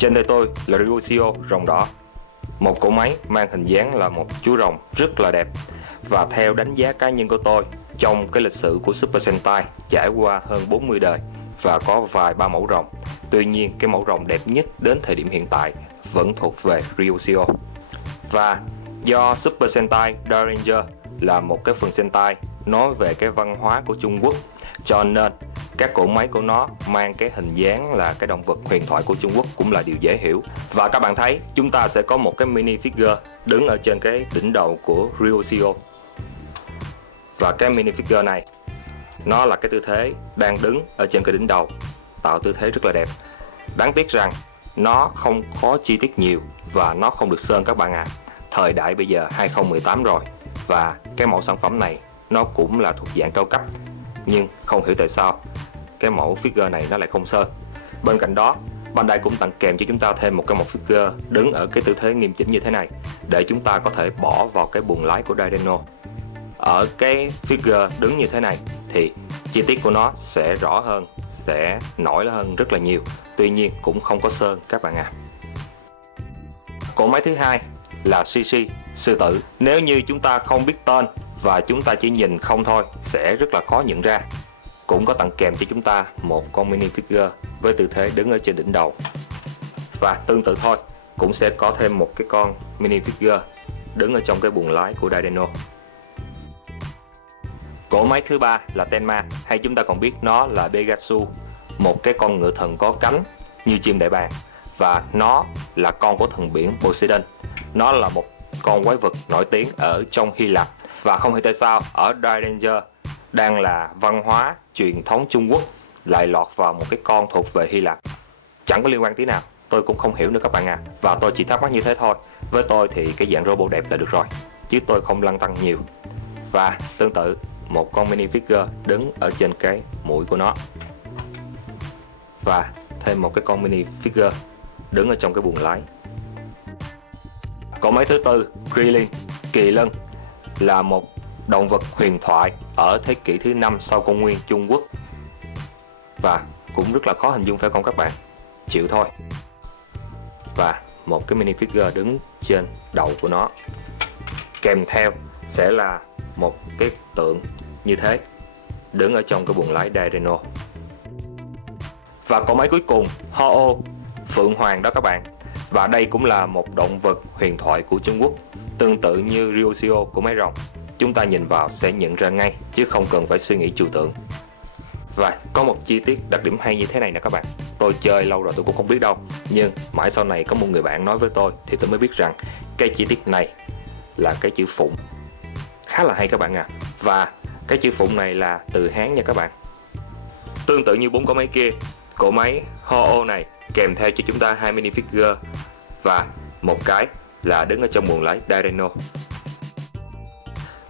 Trên tay tôi là Ryushio rồng đỏ, một cỗ máy mang hình dáng là một chú rồng rất là đẹp. Và theo đánh giá cá nhân của tôi, trong cái lịch sử của Super Sentai trải qua hơn 40 đời và có vài ba mẫu rồng, tuy nhiên cái mẫu rồng đẹp nhất đến thời điểm hiện tại vẫn thuộc về Ryushio. Và do Super Sentai Dairanger là một cái phần Sentai nói về cái văn hóa của Trung Quốc, cho nên các cỗ máy của nó mang cái hình dáng là cái động vật huyền thoại của Trung Quốc cũng là điều dễ hiểu. Và các bạn thấy chúng ta sẽ có một cái mini figure đứng ở trên cái đỉnh đầu của Ryushio. Và cái mini figure này nó là cái tư thế đang đứng ở trên cái đỉnh đầu, tạo tư thế rất là đẹp. Đáng tiếc rằng nó không có chi tiết nhiều và nó không được sơn các bạn ạ. Thời đại bây giờ 2018 rồi, và cái mẫu sản phẩm này nó cũng là thuộc dạng cao cấp, nhưng không hiểu tại sao cái mẫu figure này nó lại không sơn. Bên cạnh đó, Bandai cũng tặng kèm cho chúng ta thêm một cái mẫu figure đứng ở cái tư thế nghiêm chỉnh như thế này để chúng ta có thể bỏ vào cái buồng lái của Dairedno. Ở cái figure đứng như thế này thì chi tiết của nó sẽ rõ hơn, sẽ nổi hơn rất là nhiều, tuy nhiên cũng không có sơn các bạn ạ. Cỗ máy thứ hai là Shishi sư tử. Nếu như chúng ta không biết tên và chúng ta chỉ nhìn không thôi sẽ rất là khó nhận ra. Cũng có tặng kèm cho chúng ta một con mini figure với tư thế đứng ở trên đỉnh đầu. Và tương tự thôi, cũng sẽ có thêm một cái con mini figure đứng ở trong cái buồng lái của Dairedno. Cỗ máy thứ ba là Tenma, hay chúng ta còn biết nó là Pegasus, một cái con ngựa thần có cánh như chim đại bàng, và nó là con của thần biển Poseidon. Nó là một con quái vật nổi tiếng ở trong Hy Lạp, và không hiểu tại sao ở Dairanger đang là văn hóa truyền thống Trung Quốc lại lọt vào một cái con thuộc về Hy Lạp. Chẳng có liên quan tí nào, tôi cũng không hiểu nữa các bạn à. Và tôi chỉ thắc mắc như thế thôi. Với tôi thì cái dạng robot đẹp là được rồi, chứ tôi không lăn tăn nhiều. Và tương tự, một con mini figure đứng ở trên cái mũi của nó. Và thêm một cái con mini figure đứng ở trong cái buồng lái. Cỗ máy thứ tư, Krillin, kỳ lân, là một động vật huyền thoại ở thế kỷ thứ 5 sau công nguyên Trung Quốc. Và cũng rất là khó hình dung phải không các bạn? Chịu thôi. Và một cái mini figure đứng trên đầu của nó. Kèm theo sẽ là một cái tượng như thế đứng ở trong cái buồng lái Dairedno. Và cỗ máy cuối cùng, Ho-Oh, Phượng Hoàng đó các bạn. Và đây cũng là một động vật huyền thoại của Trung Quốc, tương tự như Ryushio của máy rồng. Chúng ta nhìn vào sẽ nhận ra ngay, chứ không cần phải suy nghĩ trừu tượng. Và có một chi tiết đặc điểm hay như thế này nè các bạn. Tôi chơi lâu rồi tôi cũng không biết đâu, nhưng mãi sau này có một người bạn nói với tôi thì tôi mới biết rằng cái chi tiết này là cái chữ phụng. Khá là hay các bạn à. Và cái chữ phụng này là từ Hán nha các bạn. Tương tự như bốn cỗ máy kia, cỗ máy Ho-Oh này kèm theo cho chúng ta hai mini figure và một cái là đứng ở trong buồng lái Dairedno.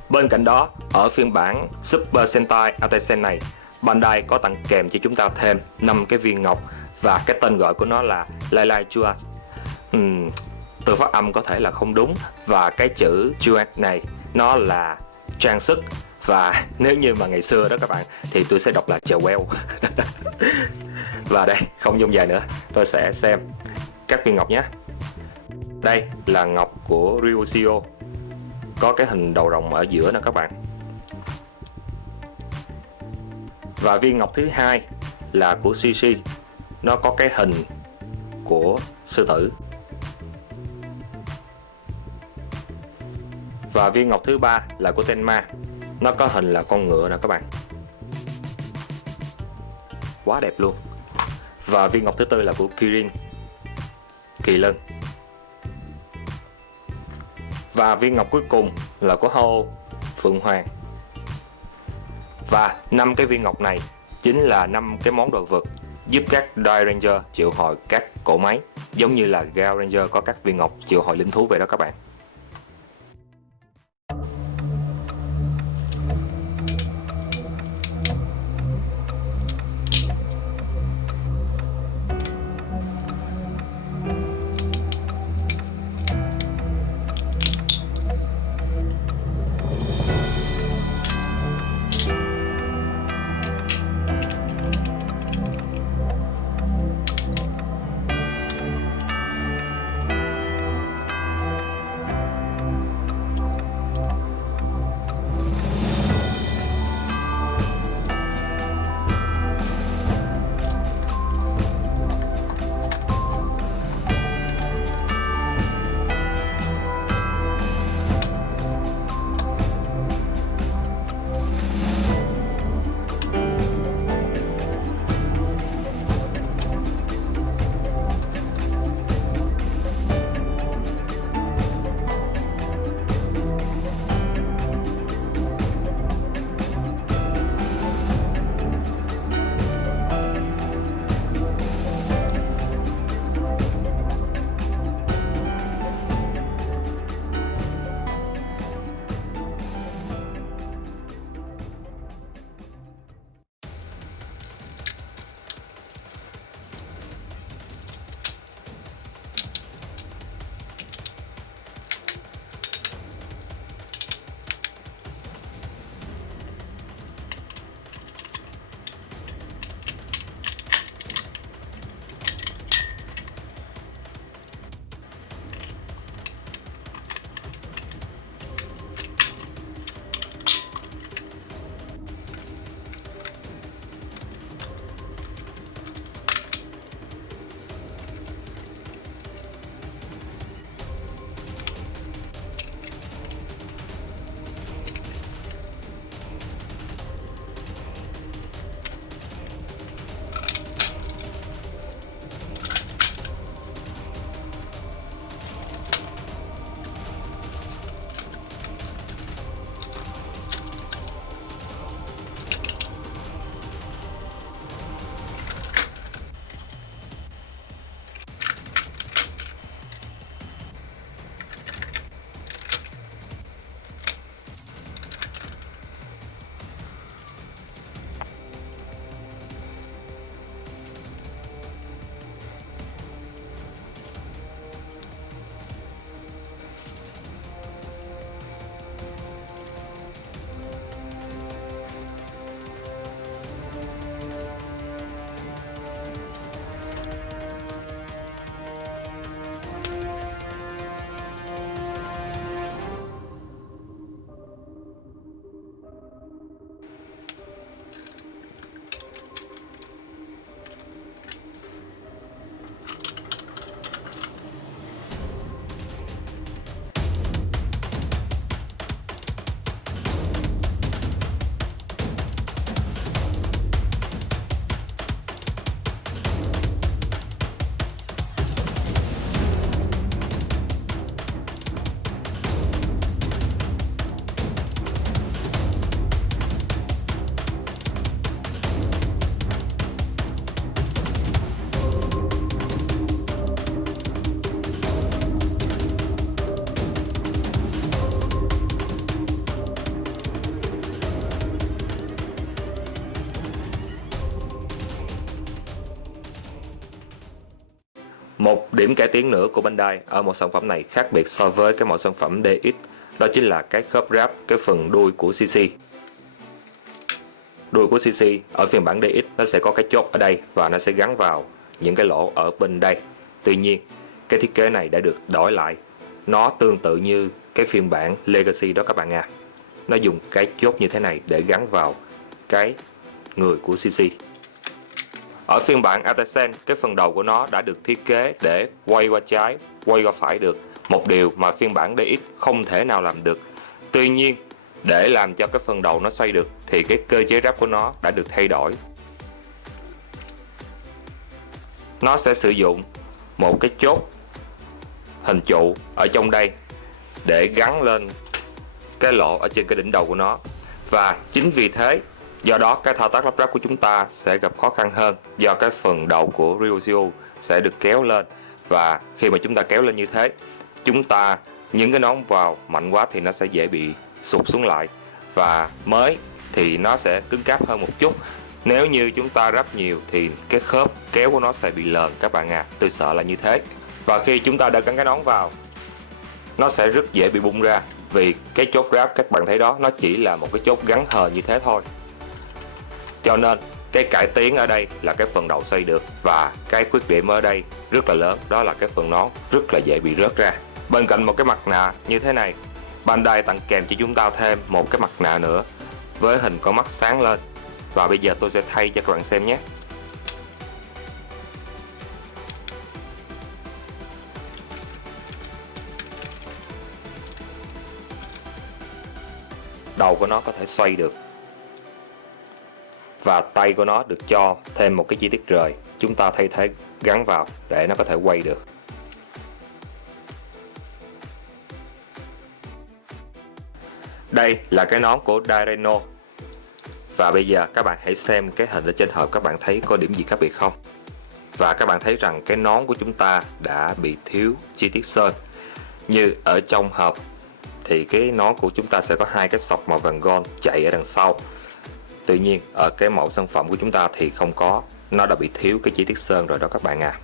Bên cạnh đó, ở phiên bản Super Sentai Artisen này, Bandai có tặng kèm cho chúng ta thêm 5 cái viên ngọc, và cái tên gọi của nó là Lai Chuat. Từ phát âm có thể là không đúng, và cái chữ Chuat này nó là trang sức, và nếu như mà ngày xưa đó các bạn thì tôi sẽ đọc là chèo queo. Và đây, không dùng dài nữa, tôi sẽ xem các viên ngọc nhé. Đây là ngọc của Ryushio, có cái hình đầu rồng ở giữa nè các bạn. Và viên ngọc thứ hai là của Shishi, nó có cái hình của sư tử. Và viên ngọc thứ ba là của Tenma, nó có hình là con ngựa nè các bạn. Quá đẹp luôn. Và viên ngọc thứ tư là của Kirin, kỳ lân. Và viên ngọc cuối cùng là của Ho-Oh, Phượng Hoàng. Và 5 cái viên ngọc này chính là 5 cái món đồ vật giúp các Dairanger triệu hồi các cỗ máy, giống như là Gao Ranger có các viên ngọc triệu hồi linh thú vậy đó các bạn. Một điểm cải tiến nữa của Bandai ở một sản phẩm này khác biệt so với cái mẫu sản phẩm DX, đó chính là cái khớp ráp cái phần đuôi của CC. Đuôi của CC ở phiên bản DX nó sẽ có cái chốt ở đây và nó sẽ gắn vào những cái lỗ ở bên đây. Tuy nhiên cái thiết kế này đã được đổi lại, nó tương tự như cái phiên bản Legacy đó các bạn à. Nó dùng cái chốt như thế này để gắn vào cái người của CC. Ở phiên bản Artisan, cái phần đầu của nó đã được thiết kế để quay qua trái, quay qua phải được. Một điều mà phiên bản DX không thể nào làm được. Tuy nhiên, để làm cho cái phần đầu nó xoay được thì cái cơ chế ráp của nó đã được thay đổi. Nó sẽ sử dụng một cái chốt hình trụ ở trong đây để gắn lên cái lỗ ở trên cái đỉnh đầu của nó. Và chính vì thế, do đó cái thao tác lắp ráp của chúng ta sẽ gặp khó khăn hơn, do cái phần đầu của Ryoseo sẽ được kéo lên, và khi mà chúng ta kéo lên như thế, chúng ta những cái nón vào mạnh quá thì nó sẽ dễ bị sụt xuống lại, và mới thì nó sẽ cứng cáp hơn một chút. Nếu như chúng ta ráp nhiều thì cái khớp kéo của nó sẽ bị lờn các bạn à, tôi sợ là như thế. Và khi chúng ta đã gắn cái nón vào, nó sẽ rất dễ bị bung ra, vì cái chốt ráp các bạn thấy đó, nó chỉ là một cái chốt gắn hờ như thế thôi. Cho nên cái cải tiến ở đây là cái phần đầu xoay được, và cái khuyết điểm ở đây rất là lớn, đó là cái phần nón rất là dễ bị rớt ra. Bên cạnh một cái mặt nạ như thế này, Bandai tặng kèm cho chúng ta thêm một cái mặt nạ nữa với hình con mắt sáng lên, và bây giờ tôi sẽ thay cho các bạn xem nhé. Đầu của nó có thể xoay được, và tay của nó được cho thêm một cái chi tiết rời, chúng ta thay thế gắn vào để nó có thể quay được. Đây là cái nón của Daireino, và bây giờ các bạn hãy xem cái hình ở trên hộp, các bạn thấy có điểm gì khác biệt không? Và các bạn thấy rằng cái nón của chúng ta đã bị thiếu chi tiết sơn. Như ở trong hộp thì cái nón của chúng ta sẽ có hai cái sọc màu vàng gold chạy ở đằng sau. Tuy nhiên ở cái mẫu sản phẩm của chúng ta thì không có, nó đã bị thiếu cái chi tiết sơn rồi đó các bạn à.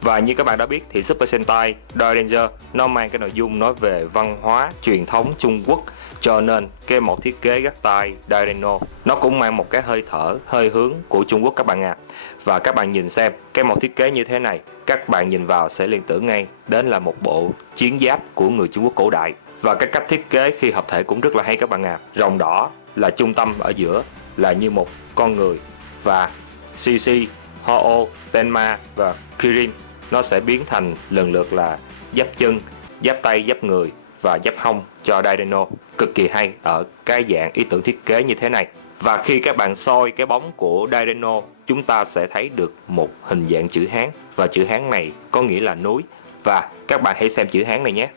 Và như các bạn đã biết thì Super Sentai Dairanger nó mang cái nội dung nói về văn hóa truyền thống Trung Quốc, cho nên cái mẫu thiết kế gác tay Daireino nó cũng mang một cái hơi thở, hơi hướng của Trung Quốc các bạn à. Và các bạn nhìn xem cái mẫu thiết kế như thế này, các bạn nhìn vào sẽ liên tưởng ngay đến là một bộ chiến giáp của người Trung Quốc cổ đại. Và cái cách thiết kế khi hợp thể cũng rất là hay các bạn à. Rồng đỏ là trung tâm, ở giữa là như một con người, và Shishi, Ho-Oh, Tenma và Kirin nó sẽ biến thành lần lượt là giáp chân, giáp tay, giáp người và giáp hông cho Daireino. Cực kỳ hay ở cái dạng ý tưởng thiết kế như thế này. Và khi các bạn soi cái bóng của Daireino, chúng ta sẽ thấy được một hình dạng chữ Hán, và chữ Hán này có nghĩa là núi. Và các bạn hãy xem chữ Hán này nhé.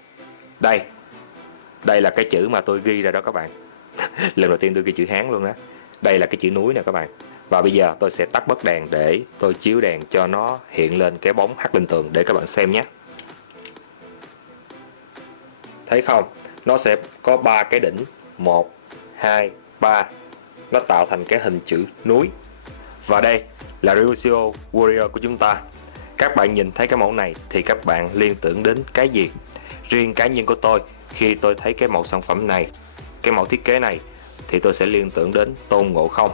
Đây là cái chữ mà tôi ghi ra đó các bạn. Lần đầu tiên tôi ghi chữ Hán luôn đó. Đây là cái chữ núi nè các bạn. Và bây giờ tôi sẽ tắt bớt đèn để tôi chiếu đèn cho nó hiện lên cái bóng hắt lên tường để các bạn xem nhé. Thấy không? Nó sẽ có 3 cái đỉnh, 1, 2, 3. Nó tạo thành cái hình chữ núi. Và đây là Ryoseo Warrior của chúng ta. Các bạn nhìn thấy cái mẫu này thì các bạn liên tưởng đến cái gì? Riêng cá nhân của tôi, khi tôi thấy cái mẫu sản phẩm này, cái mẫu thiết kế này, thì tôi sẽ liên tưởng đến Tôn Ngộ Không.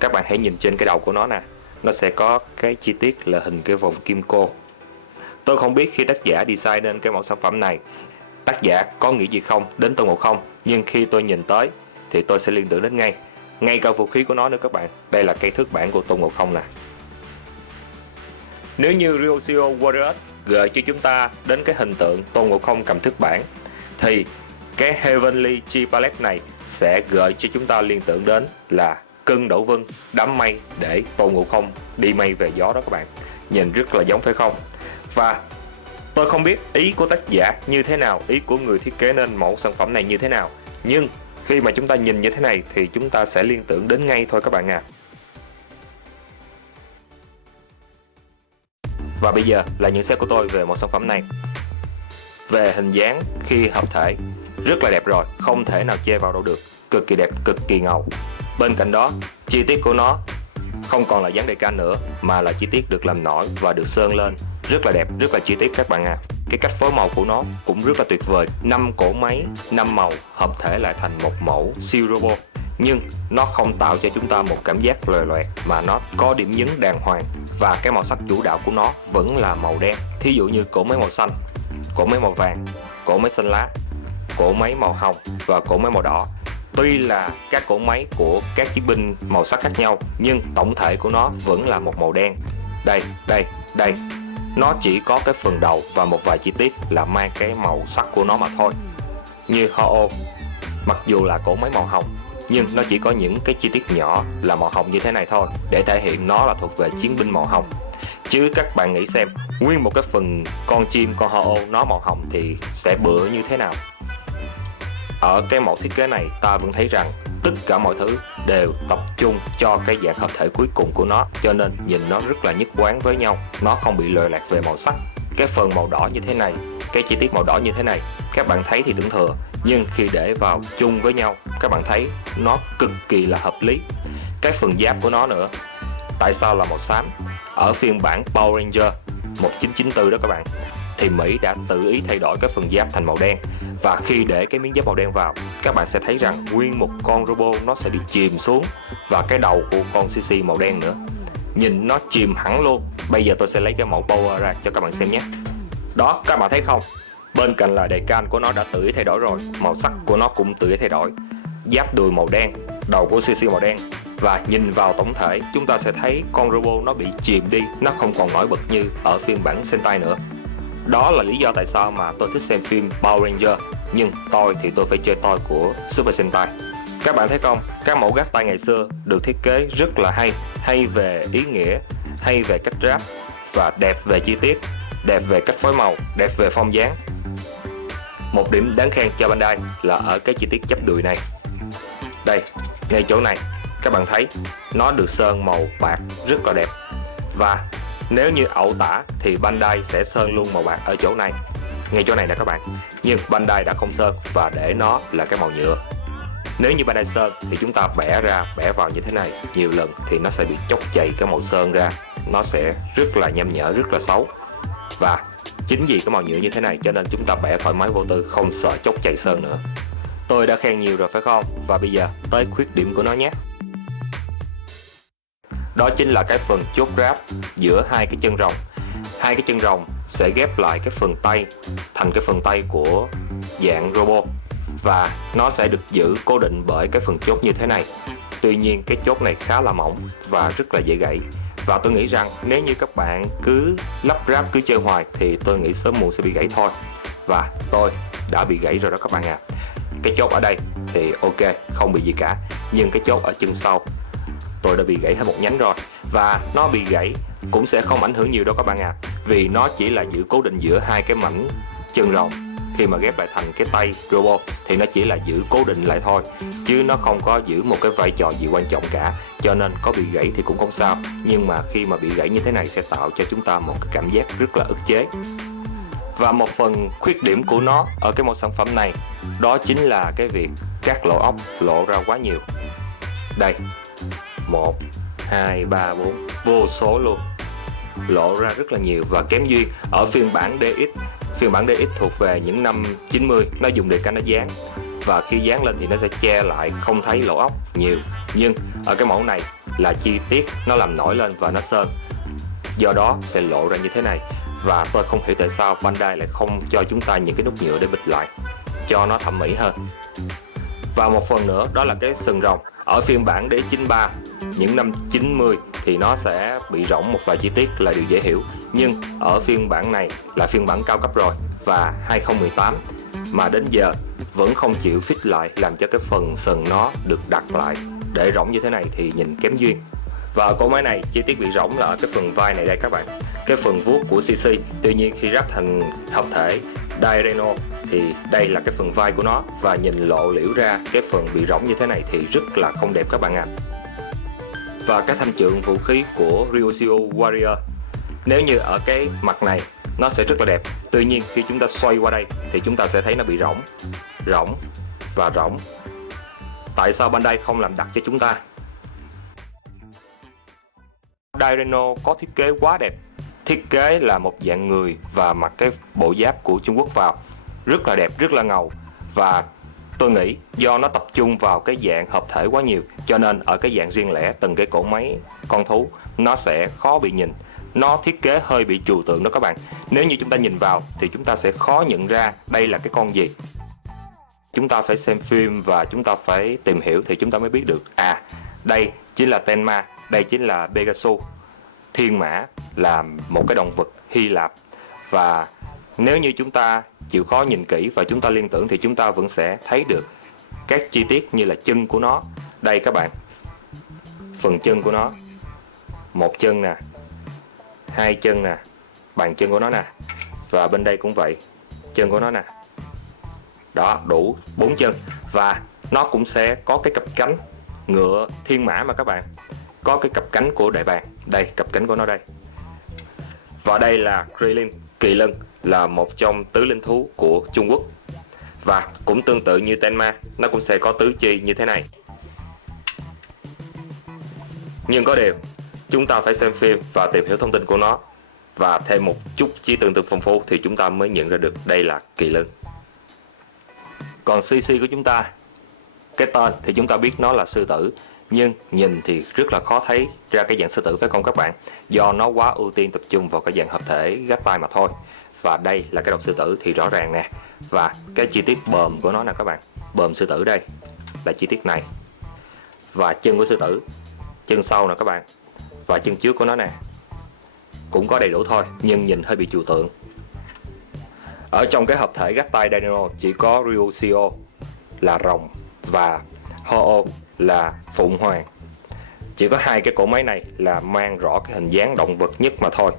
Các bạn hãy nhìn trên cái đầu của nó nè, nó sẽ có cái chi tiết là hình cái vòng kim cô. Tôi không biết khi tác giả design nên cái mẫu sản phẩm này, tác giả có nghĩ gì không đến Tôn Ngộ Không, nhưng khi tôi nhìn tới thì tôi sẽ liên tưởng đến ngay cả vũ khí của nó nữa các bạn. Đây là cây thước bản của Tôn Ngộ Không nè. Nếu như Ryoseo Warrior gợi cho chúng ta đến cái hình tượng Tôn Ngộ Không cầm thước bản, thì cái Heavenly Chi Palette này sẽ gợi cho chúng ta liên tưởng đến là cân đổ vân, đám mây để Tôn Ngộ Không đi mây về gió đó các bạn. Nhìn rất là giống phải không? Và tôi không biết ý của tác giả như thế nào, ý của người thiết kế nên mẫu sản phẩm này như thế nào, nhưng khi mà chúng ta nhìn như thế này thì chúng ta sẽ liên tưởng đến ngay thôi các bạn à. Và bây giờ là nhận xét của tôi về mẫu sản phẩm này. Về hình dáng khi hợp thể rất là đẹp rồi, không thể nào chê vào đâu được, cực kỳ đẹp, cực kỳ ngầu. Bên cạnh đó chi tiết của nó không còn là dáng decal nữa mà là chi tiết được làm nổi và được sơn lên rất là đẹp, rất là chi tiết các bạn ạ. Cái cách phối màu của nó cũng rất là tuyệt vời. 5 cỗ máy, 5 màu hợp thể lại thành một mẫu siêu robot. Nhưng nó không tạo cho chúng ta một cảm giác lòe loẹt mà nó có điểm nhấn đàng hoàng, và cái màu sắc chủ đạo của nó vẫn là màu đen. Thí dụ như cỗ máy màu xanh, cỗ máy màu vàng, cỗ máy xanh lá, cỗ máy màu hồng và cỗ máy màu đỏ. Tuy là các cỗ máy của các chiến binh màu sắc khác nhau nhưng tổng thể của nó vẫn là một màu đen. Đây, nó chỉ có cái phần đầu và một vài chi tiết là mang cái màu sắc của nó mà thôi. Như Ho-Oh, mặc dù là cỗ máy màu hồng nhưng nó chỉ có những cái chi tiết nhỏ là màu hồng như thế này thôi, để thể hiện nó là thuộc về chiến binh màu hồng. Chứ các bạn nghĩ xem, nguyên một cái phần con chim, con Ho-Oh nó màu hồng thì sẽ bựa như thế nào. Ở cái mẫu thiết kế này ta vẫn thấy rằng tất cả mọi thứ đều tập trung cho cái dạng hợp thể cuối cùng của nó, cho nên nhìn nó rất là nhất quán với nhau, nó không bị lòe lạc về màu sắc. Cái phần màu đỏ như thế này, cái chi tiết màu đỏ như thế này, các bạn thấy thì tưởng thừa, nhưng khi để vào chung với nhau các bạn thấy nó cực kỳ là hợp lý. Cái phần giáp của nó nữa, tại sao là màu xám? Ở phiên bản Power Ranger 1994 đó các bạn, thì Mỹ đã tự ý thay đổi cái phần giáp thành màu đen, và khi để cái miếng giáp màu đen vào, các bạn sẽ thấy rằng nguyên một con robot nó sẽ bị chìm xuống, và cái đầu của con CC màu đen nữa, nhìn nó chìm hẳn luôn. Bây giờ tôi sẽ lấy cái mẫu Power ra cho các bạn xem nhé. Đó, các bạn thấy không? Bên cạnh là decal của nó đã tự ý thay đổi rồi, màu sắc của nó cũng tự ý thay đổi. Giáp đùi màu đen, đầu của CC màu đen, và nhìn vào tổng thể chúng ta sẽ thấy con robot nó bị chìm đi, nó không còn nổi bật như ở phiên bản Sentai nữa. Đó là lý do tại sao mà tôi thích xem phim Power Ranger, nhưng tôi thì tôi phải chơi tôi của Super Sentai. Các bạn thấy không, các mẫu gác tay ngày xưa được thiết kế rất là hay về ý nghĩa, hay về cách ráp, và đẹp về chi tiết, đẹp về cách phối màu, đẹp về form dáng. Một điểm đáng khen cho Bandai là ở cái chi tiết chấp đùi này. Đây, ngay chỗ này, các bạn thấy nó được sơn màu bạc rất là đẹp, và nếu như ẩu tả thì Bandai sẽ sơn luôn màu bạc ở chỗ này, ngay chỗ này nè các bạn. Nhưng Bandai đã không sơn và để nó là cái màu nhựa. Nếu như Bandai sơn thì chúng ta bẻ ra bẻ vào như thế này nhiều lần thì nó sẽ bị chóc chày cái màu sơn ra, nó sẽ rất là nham nhở, rất là xấu. Và chính vì cái màu nhựa như thế này cho nên chúng ta bẻ thoải mái vô tư, không sợ chóc chày sơn nữa. Tôi đã khen nhiều rồi phải không? Và bây giờ tới khuyết điểm của nó nhé. Đó chính là cái phần chốt ráp giữa hai cái chân rồng. Hai cái chân rồng sẽ ghép lại cái phần tay thành cái phần tay của dạng robot, và nó sẽ được giữ cố định bởi cái phần chốt như thế này. Tuy nhiên cái chốt này khá là mỏng và rất là dễ gãy, và tôi nghĩ rằng nếu như các bạn cứ lắp ráp cứ chơi hoài thì tôi nghĩ sớm muộn sẽ bị gãy thôi. Và tôi đã bị gãy rồi đó các bạn ạ. Cái chốt ở đây thì ok, không bị gì cả, nhưng cái chốt ở chân sau tôi đã bị gãy hết một nhánh rồi. Và nó bị gãy cũng sẽ không ảnh hưởng nhiều đâu các bạn ạ, vì nó chỉ là giữ cố định giữa hai cái mảnh chân rồng. Khi mà ghép lại thành cái tay robot thì nó chỉ là giữ cố định lại thôi, chứ nó không có giữ một cái vai trò gì quan trọng cả, cho nên có bị gãy thì cũng không sao. Nhưng mà khi mà bị gãy như thế này sẽ tạo cho chúng ta một cái cảm giác rất là ức chế. Và một phần khuyết điểm của nó ở cái mẫu sản phẩm này, đó chính là cái việc các lỗ ốc lộ ra quá nhiều. Đây, 1, 2, 3, 4, vô số luôn, lộ ra rất là nhiều và kém duyên. Ở phiên bản DX thuộc về những năm 90, nó dùng decal nó dán, và khi dán lên thì nó sẽ che lại không thấy lỗ ốc nhiều. Nhưng ở cái mẫu này là chi tiết nó làm nổi lên và nó sơn, do đó sẽ lộ ra như thế này. Và tôi không hiểu tại sao Bandai lại không cho chúng ta những cái nút nhựa để bịt lại cho nó thẩm mỹ hơn. Và một phần nữa đó là cái sừng rồng. Ở phiên bản DX93 những năm 90 thì nó sẽ bị rỗng một vài chi tiết là điều dễ hiểu, nhưng ở phiên bản này là phiên bản cao cấp rồi và 2018 mà đến giờ vẫn không chịu fit lại, làm cho cái phần sừng nó được đặt lại để rỗng như thế này thì nhìn kém duyên. Và ở cỗ máy này chi tiết bị rỗng là ở cái phần vai này đây các bạn, cái phần vuốt của CC. Tuy nhiên khi ráp thành hợp thể Dai-Reno thì đây là cái phần vai của nó, và nhìn lộ liễu ra cái phần bị rỗng như thế này thì rất là không đẹp các bạn ạ. Và cái thanh trượng vũ khí của Ryushio Warrior, nếu như ở cái mặt này nó sẽ rất là đẹp, tuy nhiên khi chúng ta xoay qua đây thì chúng ta sẽ thấy nó bị rỗng và rỗng. Tại sao Bandai không làm đặc cho chúng ta? Dynamo có thiết kế quá đẹp. Thiết kế là một dạng người và mặc cái bộ giáp của Trung Quốc vào, rất là đẹp, rất là ngầu. Và tôi nghĩ do nó tập trung vào cái dạng hợp thể quá nhiều, cho nên ở cái dạng riêng lẻ từng cái cỗ máy con thú nó sẽ khó bị nhìn. Nó thiết kế hơi bị trừu tượng đó các bạn. Nếu như chúng ta nhìn vào thì chúng ta sẽ khó nhận ra đây là cái con gì. Chúng ta phải xem phim và chúng ta phải tìm hiểu thì chúng ta mới biết được, đây chính là Tenma, đây chính là Pegasus. Thiên mã là một cái động vật Hy Lạp, và nếu như chúng ta chịu khó nhìn kỹ và chúng ta liên tưởng thì chúng ta vẫn sẽ thấy được các chi tiết như là chân của nó. Đây các bạn, phần chân của nó, một chân nè, hai chân nè, bàn chân của nó nè, và bên đây cũng vậy, chân của nó nè. Đó, đủ 4 chân. Và nó cũng sẽ có cái cặp cánh ngựa thiên mã mà các bạn, có cái cặp cánh của đại bàng. Đây, cặp cánh của nó đây. Và đây là Krillin, kỳ lân, là một trong tứ linh thú của Trung Quốc. Và cũng tương tự như Tenma, nó cũng sẽ có tứ chi như thế này. Nhưng có điều, chúng ta phải xem phim và tìm hiểu thông tin của nó và thêm một chút trí tưởng tượng phong phú thì chúng ta mới nhận ra được đây là kỳ lân. Còn CC của chúng ta, cái tên thì chúng ta biết nó là sư tử, nhưng nhìn thì rất là khó thấy ra cái dạng sư tử phải không các bạn, do nó quá ưu tiên tập trung vào cái dạng hợp thể gác tay mà thôi. Và đây là cái đầu sư tử thì rõ ràng nè, và cái chi tiết bờm của nó nè các bạn, bờm sư tử đây là chi tiết này, và chân của sư tử, chân sau nè các bạn, và chân trước của nó nè cũng có đầy đủ thôi, nhưng nhìn hơi bị trừu tượng. Ở trong cái hợp thể gác tay Dynamo chỉ có Ryushio là rồng và Ho-Oh là phụng hoàng. Chỉ có hai cái cỗ máy này là mang rõ cái hình dáng động vật nhất mà thôi.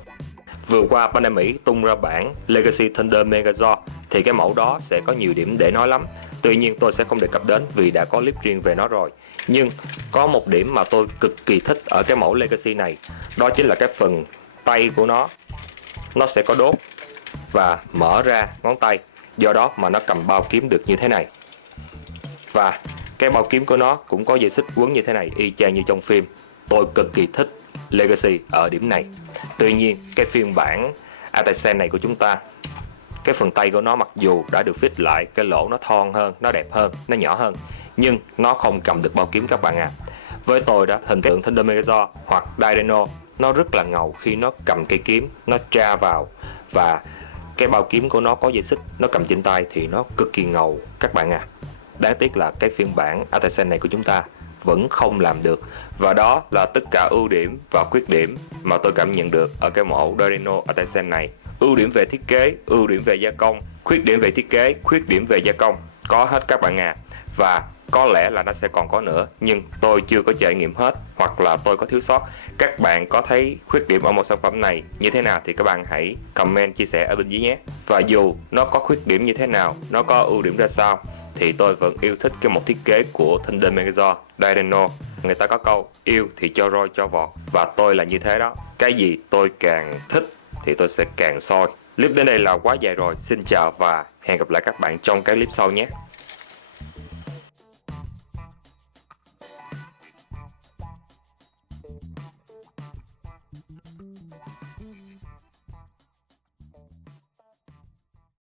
Vừa qua Bandai Mỹ tung ra bản Legacy Thunder Megazord thì cái mẫu đó sẽ có nhiều điểm để nói lắm. Tuy nhiên tôi sẽ không đề cập đến vì đã có clip riêng về nó rồi. Nhưng có một điểm mà tôi cực kỳ thích ở cái mẫu Legacy này, đó chính là cái phần tay của nó sẽ có đốt và mở ra ngón tay, do đó mà nó cầm bao kiếm được như thế này. Và cái bao kiếm của nó cũng có dây xích quấn như thế này, y chang như trong phim. Tôi cực kỳ thích Legacy ở điểm này. Tuy nhiên cái phiên bản Artisan này của chúng ta, cái phần tay của nó mặc dù đã được fit lại, cái lỗ nó thon hơn, nó đẹp hơn, nó nhỏ hơn, nhưng nó không cầm được bao kiếm các bạn ạ. Với tôi đó, hình tượng Thunder Megazord hoặc Dynamo nó rất là ngầu khi nó cầm cây kiếm, nó tra vào, và cái bao kiếm của nó có dây xích, nó cầm trên tay thì nó cực kỳ ngầu các bạn à. Đáng tiếc là cái phiên bản Artisan này của chúng ta vẫn không làm được. Và đó là tất cả ưu điểm và khuyết điểm mà tôi cảm nhận được ở cái mẫu Dynamo Artisan này. Ưu điểm về thiết kế, ưu điểm về gia công, khuyết điểm về thiết kế, khuyết điểm về gia công, có hết các bạn à. Và có lẽ là nó sẽ còn có nữa, nhưng tôi chưa có trải nghiệm hết, hoặc là tôi có thiếu sót. Các bạn có thấy khuyết điểm ở một sản phẩm này như thế nào thì các bạn hãy comment chia sẻ ở bên dưới nhé. Và dù nó có khuyết điểm như thế nào, nó có ưu điểm ra sao, thì tôi vẫn yêu thích cái một thiết kế của Thunder Megazord Dynamo. Người ta có câu yêu thì cho roi cho vọt, và tôi là như thế đó. Cái gì tôi càng thích thì tôi sẽ càng soi. Clip đến đây là quá dài rồi. Xin chào và hẹn gặp lại các bạn trong cái clip sau nhé.